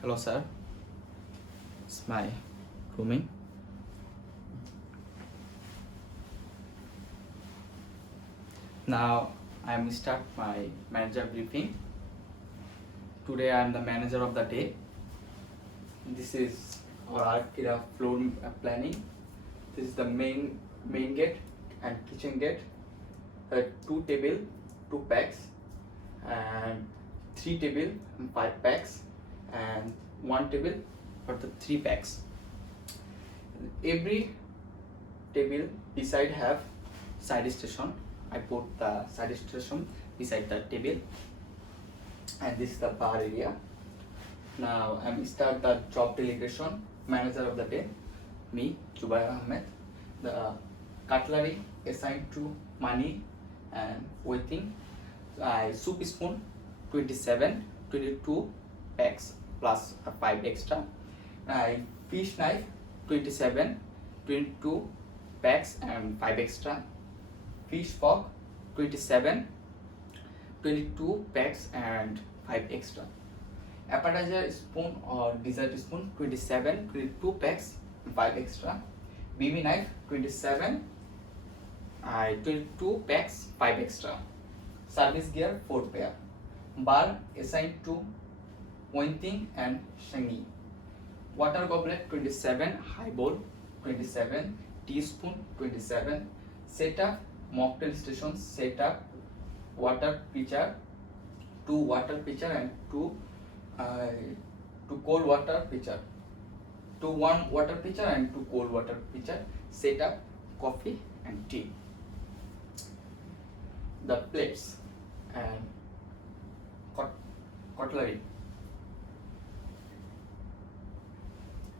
Hello, sir. It's my rooming. Now I am start my manager briefing. Today I am the manager of the day. This is our Arkira floor planning. This is the main gate and kitchen gate. 2 table, 2 packs, and 3 table, 5 packs, and 1 table for the 3 packs. Every table beside have side station. I put the side station beside the table, and this is the bar area. Now I'm start the job delegation. Manager of the day, me, Jubair Ahmed. The cutlery assigned to money and waiting. Soup spoon 27, 22 packs plus 5 extra. Fish knife 27, 22 packs and 5 extra. Fish fork 27, 22 packs and 5 extra. Appetizer spoon or dessert spoon 27, 22 packs and 5 extra. BB knife 27, 22 packs 5 extra. Service gear 4 pair. Bar assigned to Wenting and Shangi. Water goblet 27, highball 27, teaspoon 27. Setup mocktail station setup, water pitcher, 2 water pitcher and 2 cold water pitcher, 1 water pitcher and 2 cold water pitcher. Setup coffee and tea. The plates and cutlery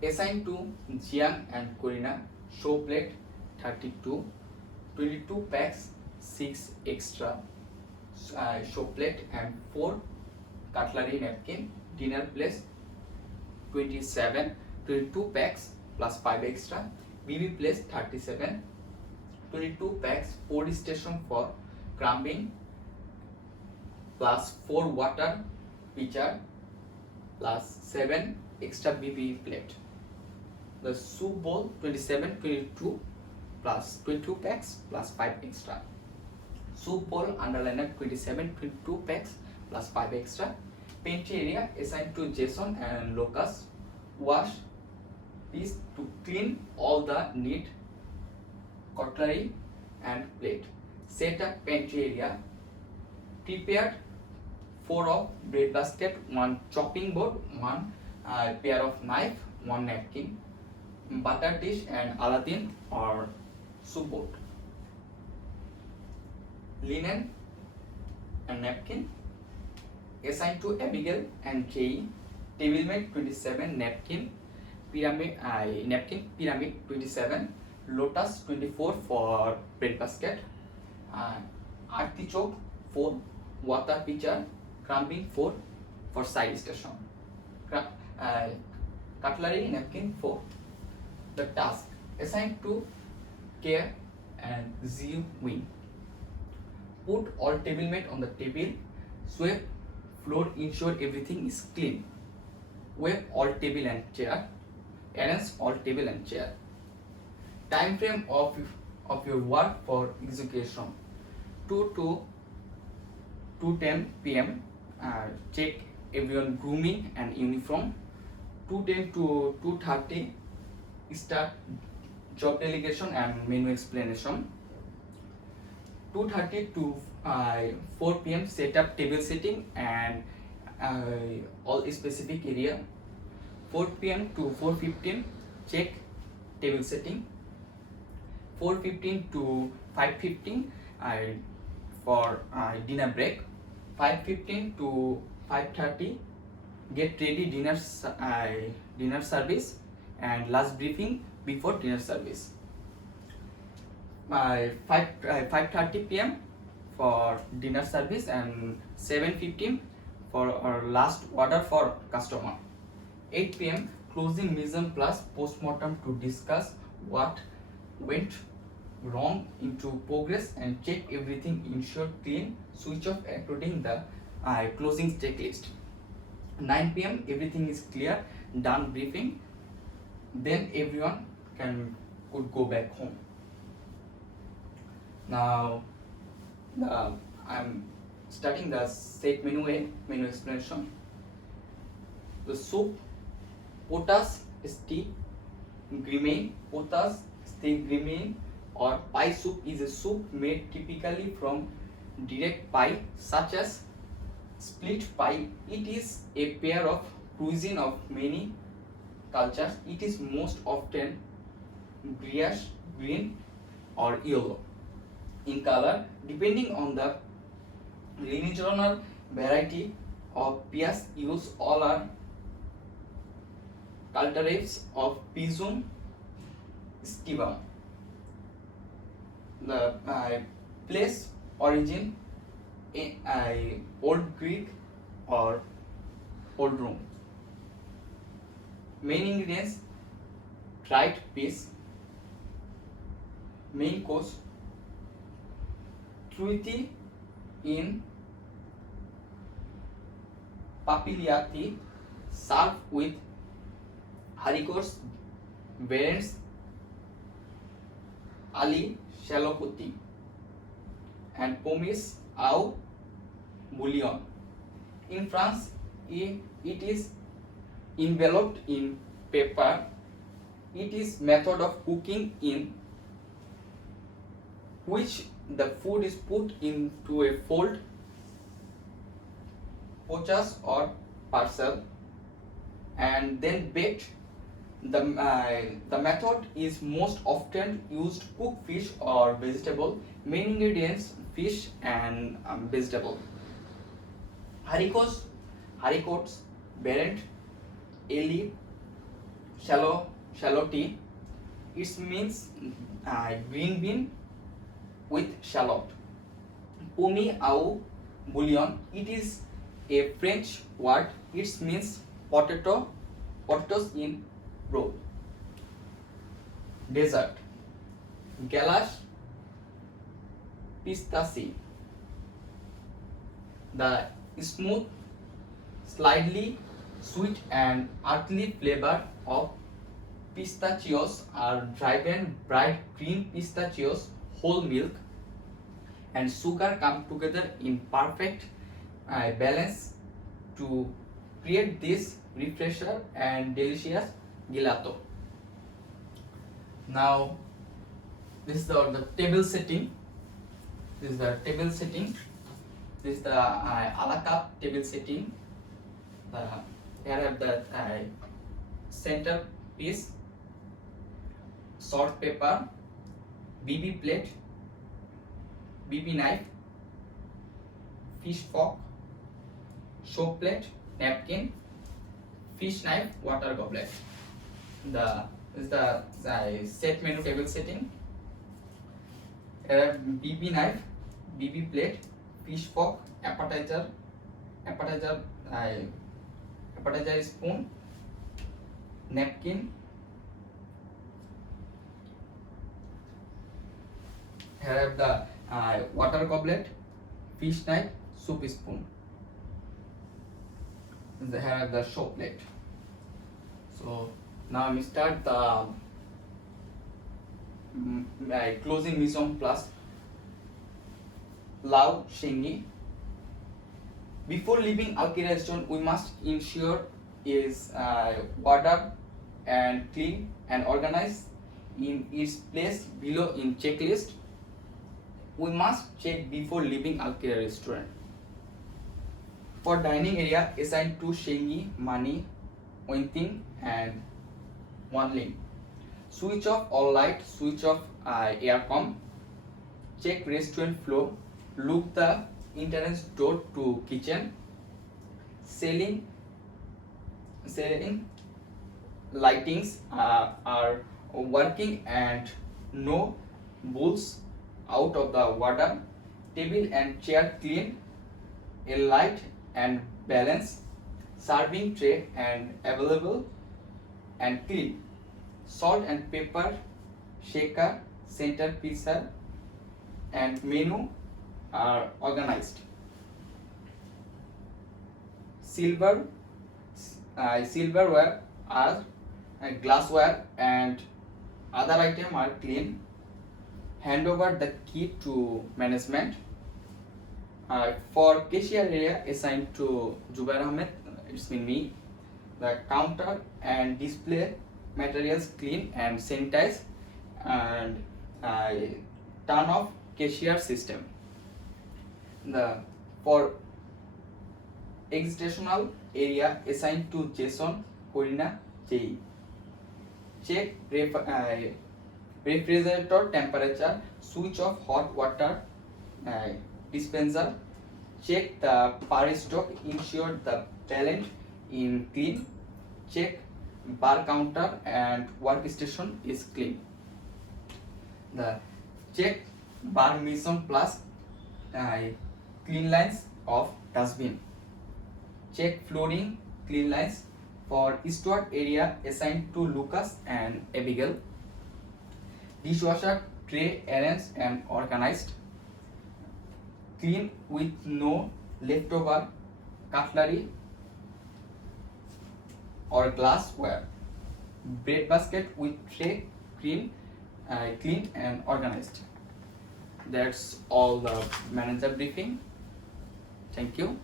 assigned to Jiang and Corina. Show plate 32, 22 packs 6 extra. Show plate and 4 cutlery napkin. Dinner place 27, 22 packs plus 5 extra. BB place 37, 22 packs 4 station for crumbing plus 4 water pitcher plus 7 extra BB plate. The soup bowl 27, 22 plus 22 packs plus 5 extra. Soup bowl underliner 27, 22 packs plus 5 extra. Pantry area assigned to Jason and Lucas. Wash this to clean all the neat cutlery and plate. Set up pantry area. Prepared 4 of bread basket, 1 chopping board, 1 pair of knife, 1 napkin. Butter dish and Aladdin or soup board. Linen and napkin assigned to Abigail and Jay. Table mat 27, napkin pyramid 27, lotus 24 for bread basket, artichoke 4, water pitcher, crumbing 4 for side station, cutlery napkin 4. The task assigned to Care and Z Wing. Put all table mat on the table. Sweep floor, ensure everything is clean. Wipe all table and chair. Arrange all table and chair. Time frame of your work for execution 2 to 2:10 p.m. Check everyone grooming and uniform. 2:10 to 2:30 start job delegation and menu explanation. 2:30 to 4 p.m. set up table setting and all specific area. 4 p.m. to 4:15 check table setting. 4:15 to 5:15 for dinner break. 5:15 to 5:30 get ready dinner service and last briefing before dinner service. 5:30 p.m. for dinner service and 7:15 for our last order for customer. 8 p.m. closing mise en place postmortem to discuss what went wrong into progress and check everything ensure clean, switch off according the closing checklist. 9 p.m. everything is clear, done briefing. Then everyone could go back home. Now I'm starting the set menu explanation. The soup, potash stick green, potash stick green, or pie soup is a soup made typically from direct pie, such as split pie. It is a pair of cuisine of many cultures. It is most often grayish green or yellow in color, depending on the regional variety of pias used. All are cultivars of Pisum sativum. The place origin in Old Greek or Old Rome. Main ingredients: dried fish. Main course: truiti in papiliati, served with haricot variants ali shalopoti and pomis au bouillon. In France, it is enveloped in paper. It is method of cooking in which the food is put into a fold, pochas or parcel, and then baked. The method is most often used cooked fish or vegetable. Main ingredients: fish and vegetable. Haricots, variant eli shalloti. It means green bean with shallot. Pomi au bouillon. It is a French word. It means potatoes in broth. Dessert: galash pistachio. The smooth, slightly sweet and earthly flavor of pistachios are driven bright green pistachios, whole milk and sugar come together in perfect balance to create this refresher and delicious gelato. Now this is the table setting. This is the table setting. This is the a la carte table setting. Here I have the center piece, salt, pepper, BB plate, BB knife, fish fork, soap plate, napkin, fish knife, water goblet. This is the set menu table setting. Here I have BB knife, BB plate, fish fork, appetizer spoon, napkin. Here I have the water goblet, fish knife, soup spoon. Here I have the soap plate. So now I start the closing mise en place. Lao Shengi. Before leaving Alkira restaurant, we must ensure is ordered and clean and organized in its place below in checklist. We must check before leaving Alkira restaurant. For dining area, assign 2 Shengi, money, one thing and one link. Switch off all light, switch off aircon. Check restaurant floor. Look the entrance door to kitchen. Ceiling lightings are working and no bulls out of the water. Table and chair clean, a light and balance. Serving tray and available and clean. Salt and pepper shaker, center pizza and menu are organized. Silver silverware are glassware and other items are clean. Hand over the key to management. For cashier area assigned to Jubair Ahmed, it's been me. The counter and display materials clean and sanitize, and turn off cashier system. For extensional area assigned to Jason, Corina, Jay. Check refrigerator temperature, switch off hot water dispenser, check the power stock, ensure the balance in clean, check bar counter and workstation is clean. Check bar mission plus clean lines of dustbin. Check flooring clean lines. For stored area assigned to Lucas and Abigail. Dishwasher tray arranged and organized. Clean with no leftover cutlery or glassware. Bread basket with tray clean and organized. That's all the manager briefing. Thank you.